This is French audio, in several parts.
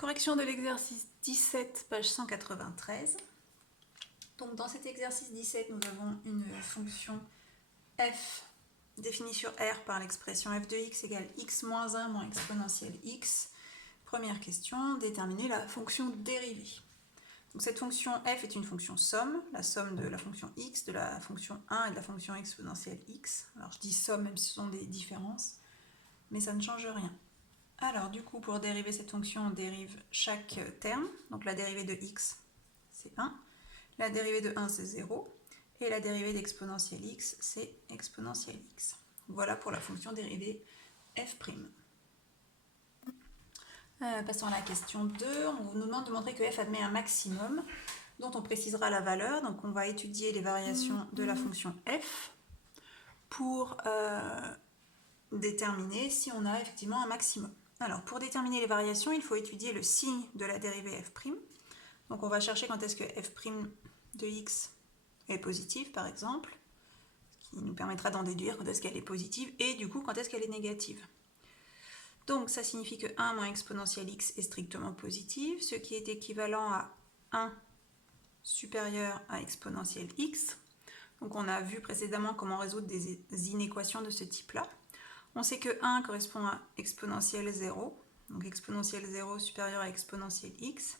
Correction de l'exercice 17, page 193. Donc dans cet exercice 17, nous avons une fonction f définie sur R par l'expression f de x égale x moins 1 moins exponentielle x. Première question, déterminer la fonction dérivée. Donc cette fonction f est une fonction somme, la somme de la fonction x, de la fonction 1 et de la fonction exponentielle x. Alors je dis somme même si ce sont des différences, mais ça ne change rien. Alors du coup, pour dériver cette fonction, on dérive chaque terme. Donc la dérivée de x, c'est 1. La dérivée de 1, c'est 0. Et la dérivée d'exponentielle x, c'est exponentielle x. Voilà pour la fonction dérivée f'. Passons à la question 2. On nous demande de montrer que f admet un maximum, dont on précisera la valeur. Donc on va étudier les variations de la fonction f pour déterminer si on a effectivement un maximum. Alors, pour déterminer les variations, il faut étudier le signe de la dérivée f'. Donc, on va chercher quand est-ce que f' de x est positive, par exemple, ce qui nous permettra d'en déduire quand est-ce qu'elle est positive, et du coup, quand est-ce qu'elle est négative. Donc, ça signifie que 1 moins exponentielle x est strictement positive, ce qui est équivalent à 1 supérieur à exponentielle x. Donc, on a vu précédemment comment résoudre des inéquations de ce type-là. On sait que 1 correspond à exponentielle 0, donc exponentielle 0 supérieure à exponentielle x.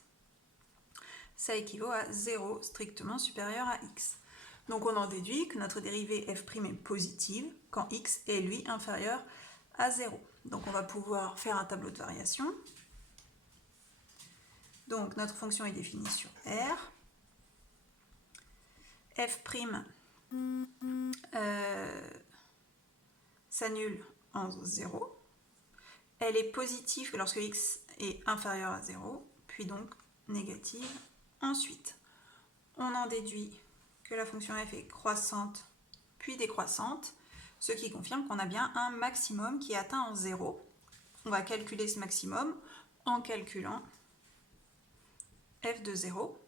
Ça équivaut à 0 strictement supérieur à x. Donc on en déduit que notre dérivée f' est positive quand x est lui inférieur à 0. Donc on va pouvoir faire un tableau de variation. Donc notre fonction est définie sur R. F' s'annule en 0. Elle est positive lorsque x est inférieur à 0, puis donc négative ensuite. On en déduit que la fonction f est croissante puis décroissante, ce qui confirme qu'on a bien un maximum qui est atteint en 0. On va calculer ce maximum en calculant f de 0.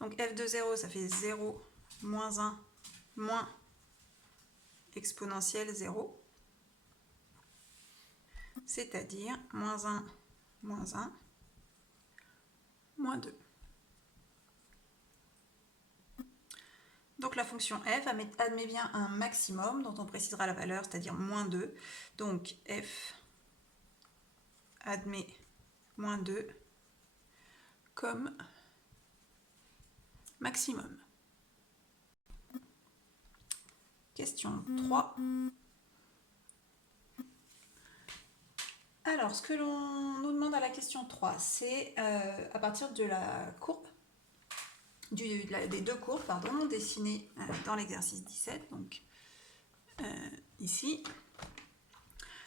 Donc f de 0, ça fait 0 moins 1 moins exponentielle 0. C'est-à-dire moins 1, moins 1, moins 2. Donc la fonction f admet bien un maximum dont on précisera la valeur, c'est-à-dire moins 2. Donc f admet moins 2 comme maximum. Question 3. Alors, ce que l'on nous demande à la question 3, c'est à partir de la courbe, des deux courbes dessinées dans l'exercice 17, donc ici.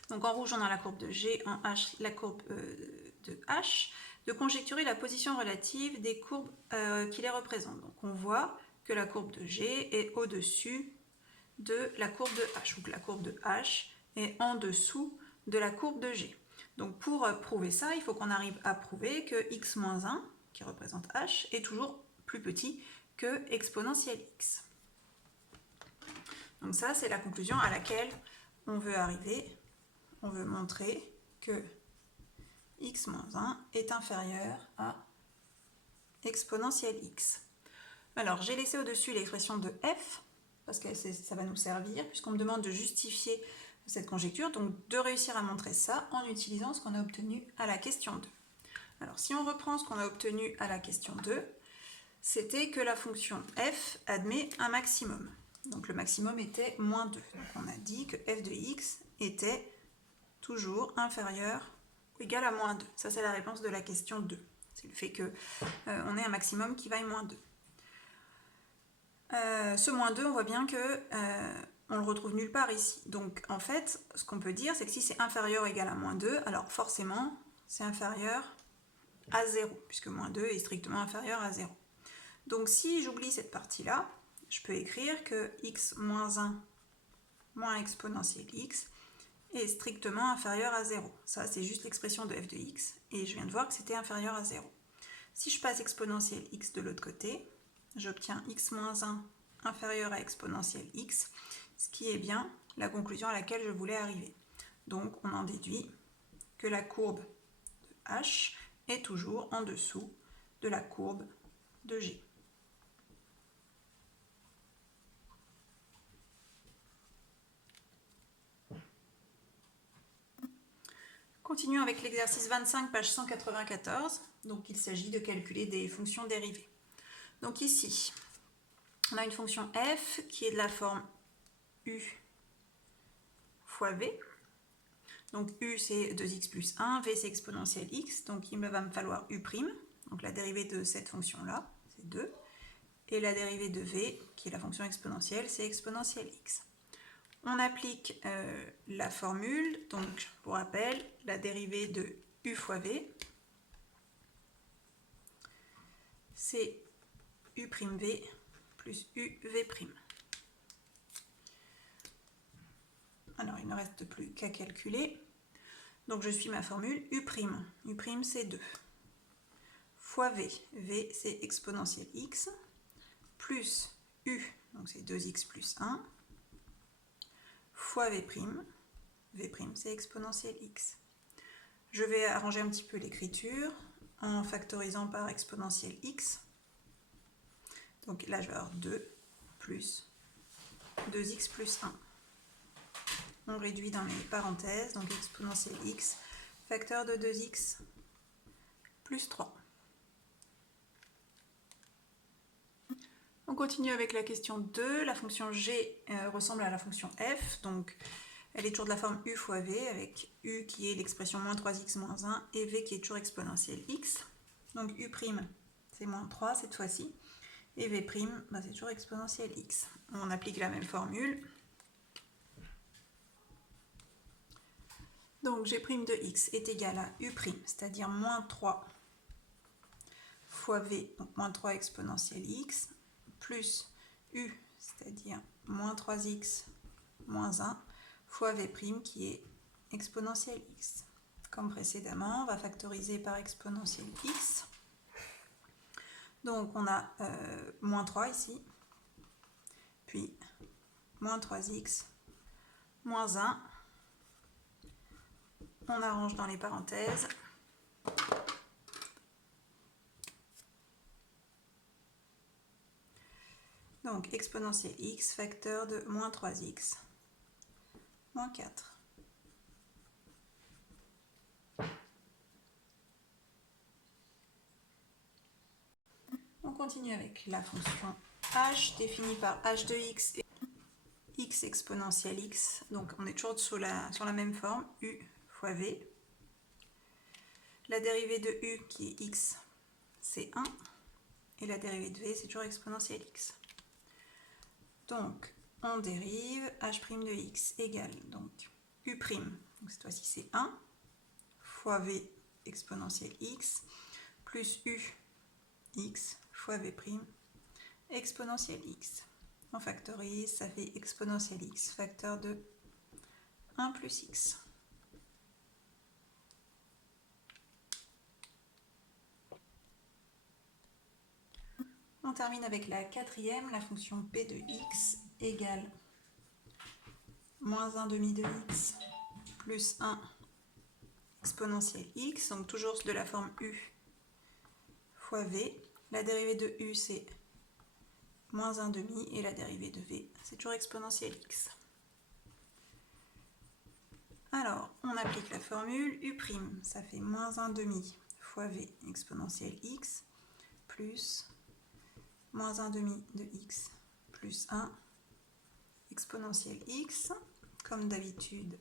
Donc en rouge, on a la courbe de G, en H, la courbe de H, de conjecturer la position relative des courbes qui les représentent. Donc on voit que la courbe de G est au-dessus de la courbe de H, ou que la courbe de H est en dessous de la courbe de G. Donc pour prouver ça, il faut qu'on arrive à prouver que x-1, qui représente H, est toujours plus petit que exponentielle x. Donc ça, c'est la conclusion à laquelle on veut arriver. On veut montrer que x-1 est inférieur à exponentielle x. Alors, j'ai laissé au-dessus l'expression de f, parce que ça va nous servir, puisqu'on me demande de justifier cette conjecture, donc de réussir à montrer ça en utilisant ce qu'on a obtenu à la question 2. Alors, si on reprend ce qu'on a obtenu à la question 2, c'était que la fonction f admet un maximum. Donc, le maximum était moins 2. Donc, on a dit que f de x était toujours inférieur ou égal à moins 2. Ça, c'est la réponse de la question 2. C'est le fait qu'on ait un maximum qui vaille moins 2. Ce moins 2, on voit bien que on le retrouve nulle part ici. Donc en fait, ce qu'on peut dire, c'est que si c'est inférieur ou égal à moins 2, alors forcément, c'est inférieur à 0, puisque moins 2 est strictement inférieur à 0. Donc si j'oublie cette partie-là, je peux écrire que x moins 1 moins exponentielle x est strictement inférieur à 0. Ça, c'est juste l'expression de f de x, et je viens de voir que c'était inférieur à 0. Si je passe exponentielle x de l'autre côté, j'obtiens x moins 1 inférieur à exponentielle x, ce qui est bien la conclusion à laquelle je voulais arriver. Donc on en déduit que la courbe de h est toujours en dessous de la courbe de G. Continuons avec l'exercice 25, page 194. Donc, il s'agit de calculer des fonctions dérivées. Donc ici, on a une fonction f qui est de la forme u fois v. Donc u c'est 2x plus 1, v c'est exponentielle x, donc il va me falloir u'. Donc la dérivée de cette fonction-là, c'est 2. Et la dérivée de v, qui est la fonction exponentielle, c'est exponentielle x. On applique la formule, donc pour rappel, la dérivée de u fois v, c'est u'v plus uv'. Alors il ne reste plus qu'à calculer. Donc je suis ma formule u'. U' c'est 2 fois v. V c'est exponentielle x plus u, donc c'est 2x plus 1, fois v'. V' c'est exponentielle x. Je vais arranger un petit peu l'écriture en factorisant par exponentielle x. Donc là je vais avoir 2 plus 2x plus 1. On réduit dans les parenthèses, donc exponentielle x, facteur de 2x plus 3. On continue avec la question 2. La fonction g ressemble à la fonction f, donc elle est toujours de la forme u fois v, avec u qui est l'expression moins 3x moins 1 et v qui est toujours exponentielle x. Donc u' c'est moins 3 cette fois-ci, et v', c'est toujours exponentielle x. On applique la même formule. Donc g' de x est égal à u', c'est-à-dire moins 3 fois v, donc moins 3 exponentielle x, plus u, c'est-à-dire moins 3x moins 1, fois v' qui est exponentielle x. Comme précédemment, on va factoriser par exponentielle x. Donc on a moins 3 ici, puis moins 3x moins 1. On arrange dans les parenthèses. Donc exponentielle x, facteur de moins 3x moins 4. On continue avec la fonction h définie par h de x et x exponentielle x. Donc on est toujours sur la même forme, u fois v. La dérivée de u qui est x, c'est 1. Et la dérivée de v, c'est toujours exponentielle x. Donc on dérive h' de x égale donc u', donc cette fois-ci c'est 1, fois v exponentielle x, plus u x fois v' exponentielle x. On factorise, ça fait exponentielle x, facteur de 1 plus x. On termine avec la quatrième, la fonction p de x égale moins 1 demi de x plus 1 exponentielle x, donc toujours de la forme u fois v. La dérivée de u c'est moins 1 demi et la dérivée de v c'est toujours exponentielle x. Alors on applique la formule u', ça fait moins 1 demi fois v exponentielle x plus moins 1 demi de x plus 1 exponentielle x. Comme d'habitude,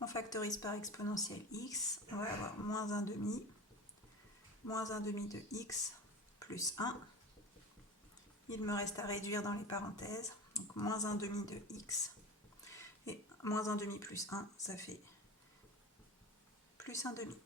on factorise par exponentielle x. On va avoir moins 1 demi de x plus 1. Il me reste à réduire dans les parenthèses. Donc moins 1 demi de x. Et moins 1 demi plus 1, ça fait plus 1 demi.